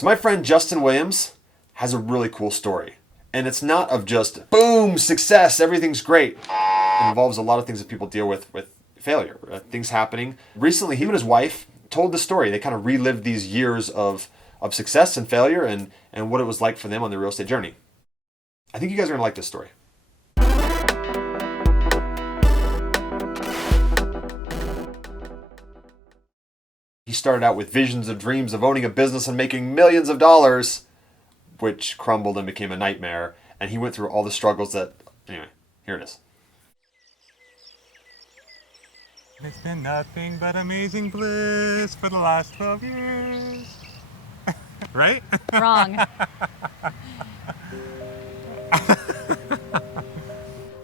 So my friend Justin Williams has a really cool story. And it's not of just, boom, success, everything's great. It involves a lot of things that people deal with failure, things happening. Recently, he and his wife told the story. They kind of relived these years of success and failure and what it was like for them on their real estate journey. I think you guys are going to like this story. He started out with visions and dreams of owning a business and making millions of dollars, which crumbled and became a nightmare. And he went through all the struggles that, anyway, here it is. It's been nothing but amazing bliss for the last 12 years. Right? Wrong.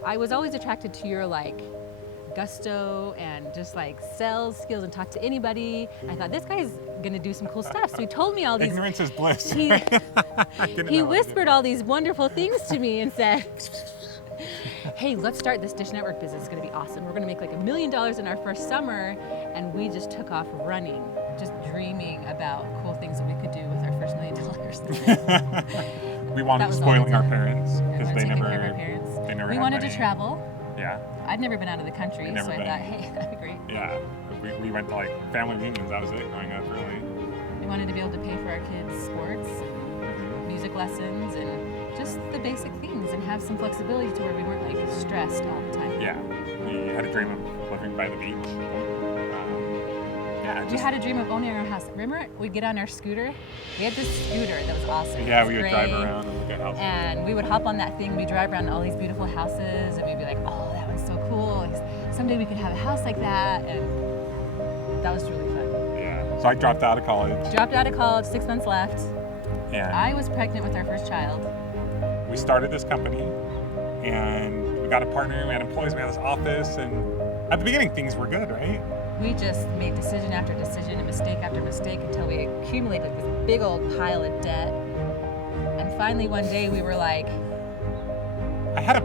I was always attracted to your gusto and just sales skills and talk to anybody. I thought this guy's gonna do some cool stuff. So he told me all these. Ignorance is bliss. He whispered all these wonderful things to me and said, hey, let's start this Dish Network business. It's gonna be awesome. We're gonna make $1 million in our first summer. And we just took off running, just dreaming about cool things that we could do with our first $1 million. We wanted to spoiling our parents because they never We wanted to travel. Yeah. I'd never been out of the country, so I thought, hey, that'd be great. Yeah. We went to family reunions. That was it growing up, really. We wanted to be able to pay for our kids' sports and music lessons and just the basic things and have some flexibility to where we weren't stressed all the time. Yeah. We had a dream of living by the beach. We had a dream of owning our own house. Remember, we'd get on our scooter? We had this scooter that was awesome. Yeah, we would drive around and look at houses. And we would hop on that thing, we'd drive around all these beautiful houses, and we'd be like, oh, that one's so cool. Someday we could have a house like that. And that was really fun. Yeah. So I dropped out of college. 6 months left. And I was pregnant with our first child. We started this company, and we got a partner, we had employees, we had this office, and at the beginning, things were good, right? We just made decision after decision and mistake after mistake until we accumulated this big old pile of debt. And finally one day we were like... I had a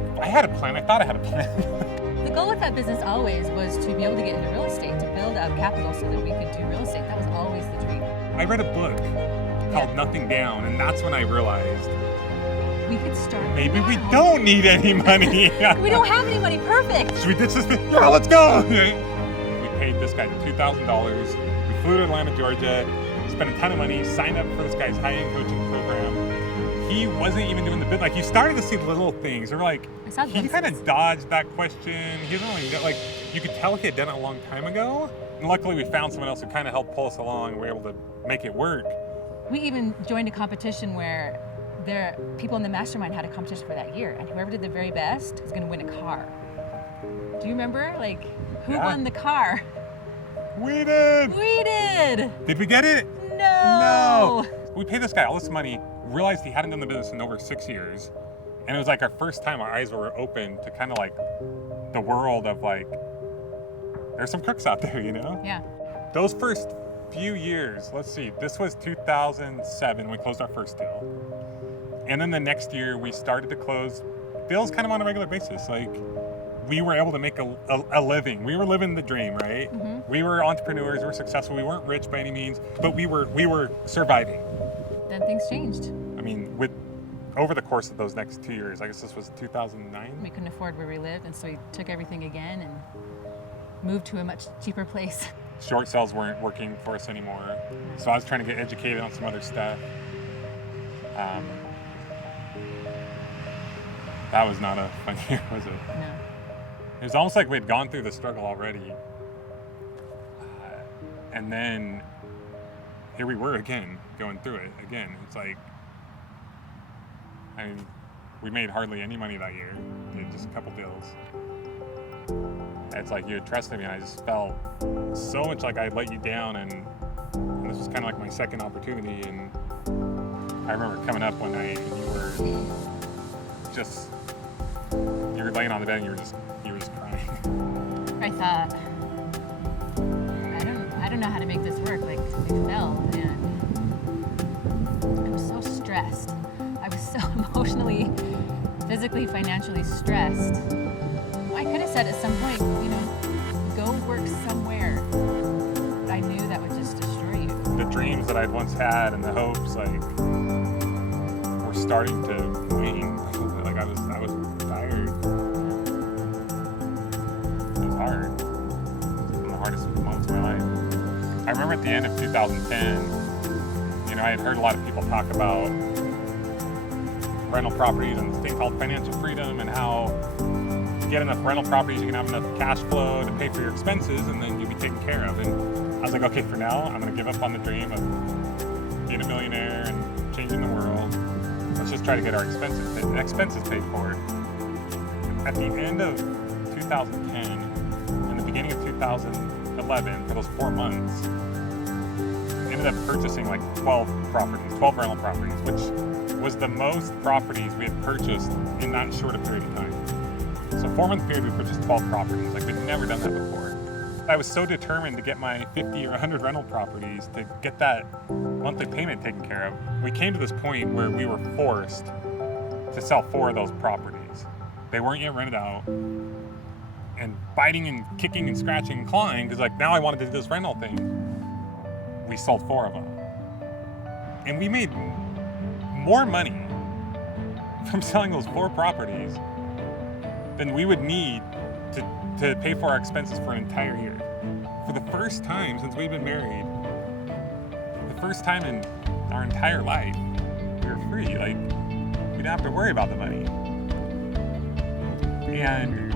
plan. I thought I had a plan. The goal with that business always was to be able to get into real estate, to build up capital so that we could do real estate. That was always the dream. I read a book called Nothing Down, and that's when I realized we could start. Maybe we don't need any money. We don't have any money. Perfect. So we did this. Yeah, let's go. Paid this guy $2,000. We flew to Atlanta, Georgia, spent a ton of money, signed up for this guy's high-end coaching program. He wasn't even doing the bid. You started to see little things. They were he kind of dodged that question. He doesn't really you could tell he had done it a long time ago. And luckily, we found someone else who kind of helped pull us along. We were able to make it work. We even joined a competition where people in the mastermind had a competition for that year, and whoever did the very best is going to win a car. Do you remember? Who won the car? We did! We did! Did we get it? No! We paid this guy all this money, realized he hadn't done the business in over 6 years, and it was our first time our eyes were open to kind of the world of there's some crooks out there, you know? Yeah. Those first few years, let's see, this was 2007, we closed our first deal. And then the next year we started to close deals kind of on a regular basis. We were able to make a living. We were living the dream, right? Mm-hmm. We were entrepreneurs, we were successful. We weren't rich by any means, but we were surviving. Then things changed. I mean, over the course of those next 2 years, I guess this was 2009. We couldn't afford where we lived, and so we took everything again and moved to a much cheaper place. Short sales weren't working for us anymore, so I was trying to get educated on some other stuff. That was not a fun year, was it? No. It was almost like we had gone through the struggle already. And then here we were again, going through it again. It's we made hardly any money that year. We did just a couple deals. It's you had trusted me, and I just felt so much like I let you down, and this was kind of my second opportunity. And I remember coming up one night, and you were laying on the bed, and you were just crying. I thought, I don't know how to make this work. We fell, and I was so stressed. I was so emotionally, physically, financially stressed. I could have said at some point, go work somewhere. But I knew that would just destroy you. The dreams that I'd once had and the hopes, like, were starting to wane. Like I was tired. It was hard. It was one of the hardest moments of my life. I remember at the end of 2010, you know, I had heard a lot of people talk about rental properties and this thing called financial freedom, and how you get enough rental properties, you can have enough cash flow to pay for your expenses, and then you'll be taken care of. And I was like, okay, for now, I'm gonna give up on the dream of being a millionaire and changing the world. Let's just try to get our expenses paid for. At the end of 2010 and the beginning of 2011, for those 4 months, I ended up purchasing like 12 rental properties, which was the most properties we had purchased in that short a period of time. So 4-month period, we purchased 12 properties. Like, we'd never done that before. I was so determined to get my 50 or 100 rental properties to get that monthly payment taken care of. We came to this point where we were forced to sell 4 of those properties. They weren't yet rented out, and biting and kicking and scratching and clawing, because like now I wanted to do this rental thing. We sold 4 of them. And we made more money from selling those 4 properties than we would need to pay for our expenses for an entire year. For the first time since we've been married, the first time in our entire life, we were free. Like, we didn't have to worry about the money. And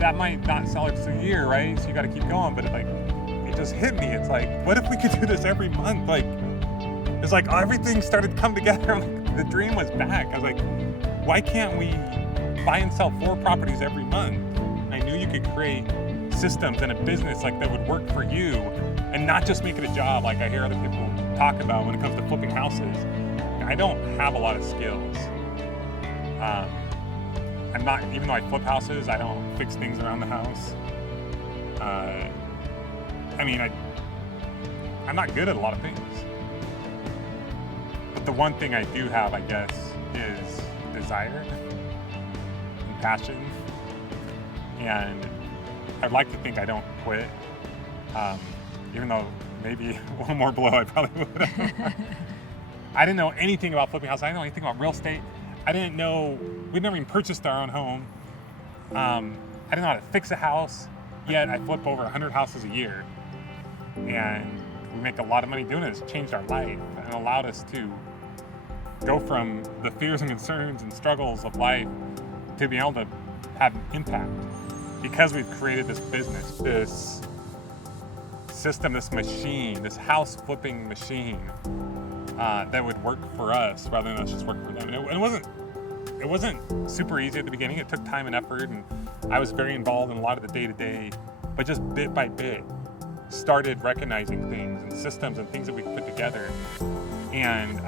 that might not sell it for a year, right? So you gotta keep going, but it just hit me. It's like, what if we could do this every month? Like, it's like everything started to come together. Like, the dream was back. I was like, why can't we buy and sell 4 properties every month? I knew you could create systems and a business like that would work for you, and not just make it a job like I hear other people talk about when it comes to flipping houses. I don't have a lot of skills. I'm not, even though I flip houses, I don't fix things around the house. I'm not good at a lot of things. But the one thing I do have, I guess, is desire and passion. And I'd like to think I don't quit. Even though maybe one more blow I probably would have. I didn't know anything about flipping houses. I didn't know anything about real estate. I didn't know, we'd never even purchased our own home. I didn't know how to fix a house, yet I flip over 100 houses a year. And we make a lot of money doing it. It's changed our life and allowed us to go from the fears and concerns and struggles of life to being able to have impact. Because we've created this business, this system, this machine, this house flipping machine that would work for us rather than us just work for them. And it wasn't super easy at the beginning. It took time and effort, and I was very involved in a lot of the day-to-day, but just bit by bit started recognizing things and systems and things that we could put together. And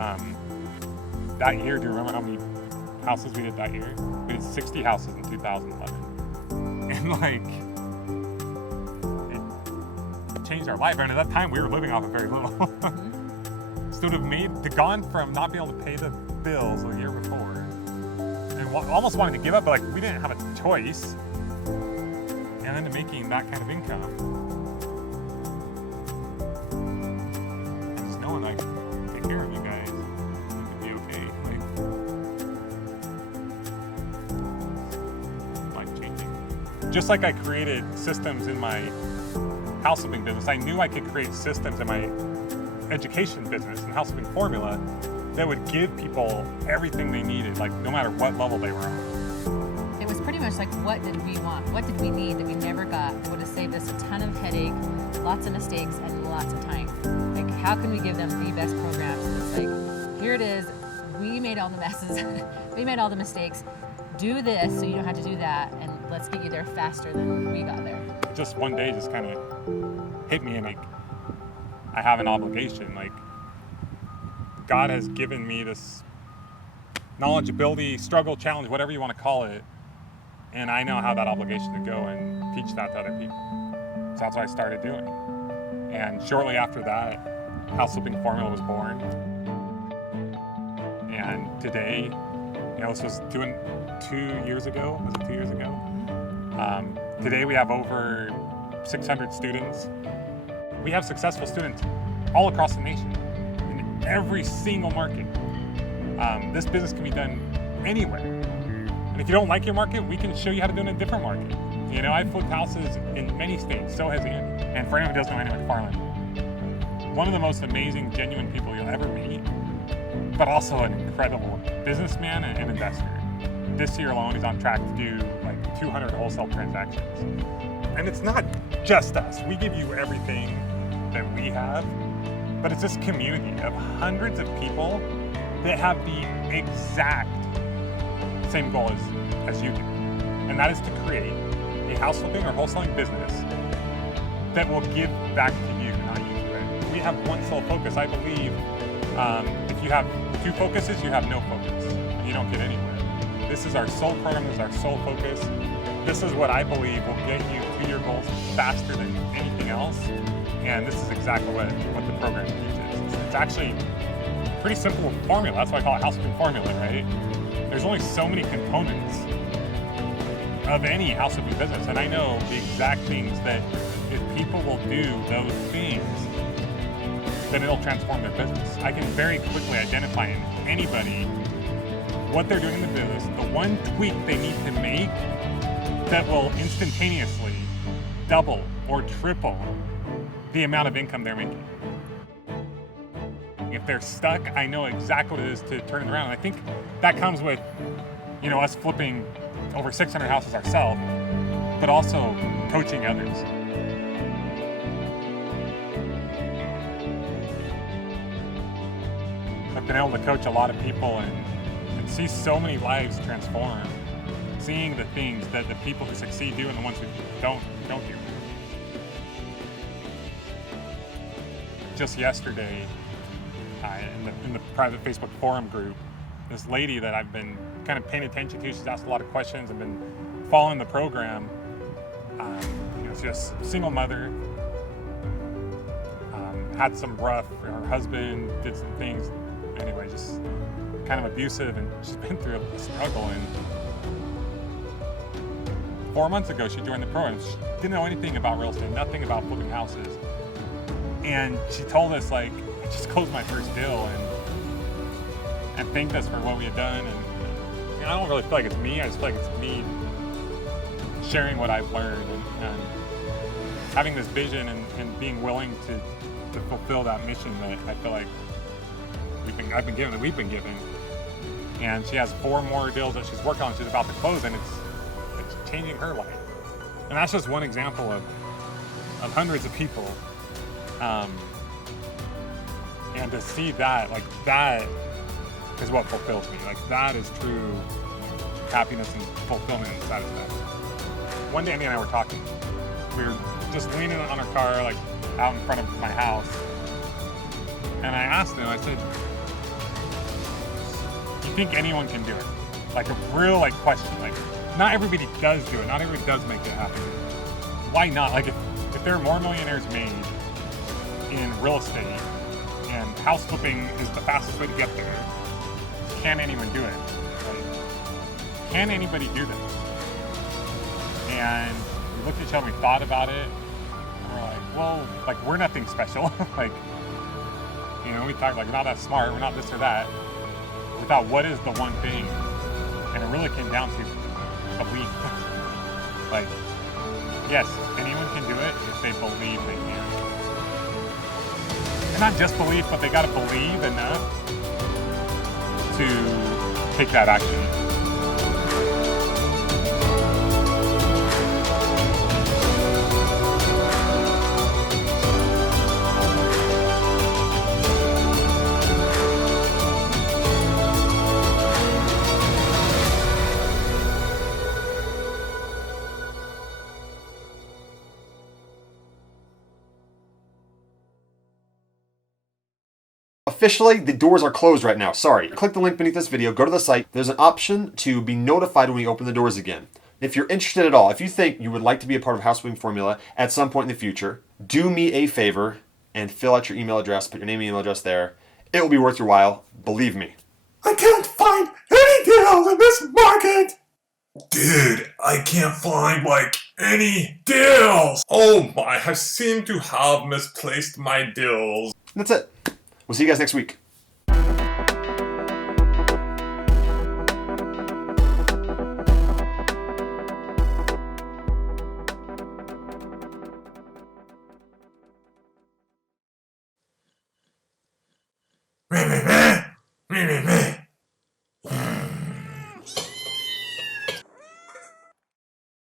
that year, do you remember how many houses we did that year? We did 60 houses in 2011. And it changed our life. And at that time, we were living off of very little. So to have gone from not being able to pay the bills the year before, and almost wanting to give up, but we didn't have a choice, and then to making that kind of income, and just knowing I can take care of you guys, it could be okay. Life-changing. Just like I created systems in my house flipping business, I knew I could create systems in my education business and house flipping formula that would give people everything they needed, no matter what level they were on. It was pretty much what did we want? What did we need that we never got that would have saved us a ton of headache, lots of mistakes, and lots of time? How can we give them the best programs? It's here it is. We made all the messes. We made all the mistakes. Do this so you don't have to do that, and let's get you there faster than we got there. Just one day just kind of hit me, and I have an obligation. God has given me this knowledge, ability, struggle, challenge, whatever you want to call it, and I now have that obligation to go and teach that to other people. So that's what I started doing. And shortly after that, House Flipping Formula was born. And today, this was 2 years ago. Was it 2 years ago? Today we have over 600 students. We have successful students all across the nation, in every single market. This business can be done anywhere. And if you don't like your market, we can show you how to do it in a different market. You know, I've flipped houses in many states, so has Andy. And for anyone who doesn't know Andy McFarland, one of the most amazing, genuine people you'll ever meet, but also an incredible businessman and investor. This year alone, he's on track to do like 200 wholesale transactions. And it's not just us. We give you everything that we have, but it's this community of hundreds of people that have the exact same goal as you do. And that is to create a house flipping or wholesaling business that will give back to you, not you to it. We have one sole focus. I believe if you have two focuses, you have no focus, and you don't get anywhere. This is our sole program, this is our sole focus. This is what I believe will get you to your goals faster than anything else. And this is exactly what the program teaches. It's actually a pretty simple formula. That's why I call it house flipping formula, right? There's only so many components of any house flipping business. And I know the exact things that if people will do those things, then it'll transform their business. I can very quickly identify in anybody what they're doing in the business, the one tweak they need to make that will instantaneously double or triple the amount of income they're making. If they're stuck, I know exactly what it is to turn it around. And I think that comes with, you know, us flipping over 600 houses ourselves, but also coaching others. I've been able to coach a lot of people and see so many lives transform, seeing the things that the people who succeed do and the ones who don't do. Just yesterday, in the private Facebook forum group, this lady that I've been kind of paying attention to, she's asked a lot of questions and been following the program. You know, she's a single mother, had some rough, her husband did some things, anyway, just kind of abusive, and she's been through a struggle. And 4 months ago, she joined the program. She didn't know anything about real estate, nothing about flipping houses. And she told us, like, I just closed my first deal and thanked us for what we had done. And you know, I don't really feel like it's me. I just feel like it's me sharing what I've learned and having this vision and being willing to fulfill that mission that I feel like I've been given, that we've been given. And she has 4 more deals that she's working on, she's about to close, and it's changing her life. And that's just one example of hundreds of people. And to see that, like, that is what fulfills me. Like, that is true happiness and fulfillment and satisfaction. One day, Andy and I were talking. We were just leaning on our car, like, out in front of my house. And I asked him, I said, do you think anyone can do it? Like, a real, like, question. Like, not everybody does do it. Not everybody does make it happen. Why not? Like, if there are more millionaires made in real estate and house flipping is the fastest way to get there, can anyone do it? Like, can anybody do this? And we looked at each other, we thought about it, and we're like, well, like, we're nothing special. Like, you know, we talked like, we're not that smart, we're not this or that. We thought, what is the one thing? And it really came down to belief. Like, yes, anyone can do it if they believe they can. And not just belief, but they gotta believe enough to take that action. Officially, the doors are closed right now. Sorry. Click the link beneath this video, go to the site. There's an option to be notified when we open the doors again. If you're interested at all, if you think you would like to be a part of House Flipping Formula at some point in the future, do me a favor and fill out your email address, put your name and email address there. It will be worth your while, believe me. I can't find any deals in this market! Dude, I can't find, like, any deals! Oh my, I seem to have misplaced my deals. that's it. We'll see you guys next week.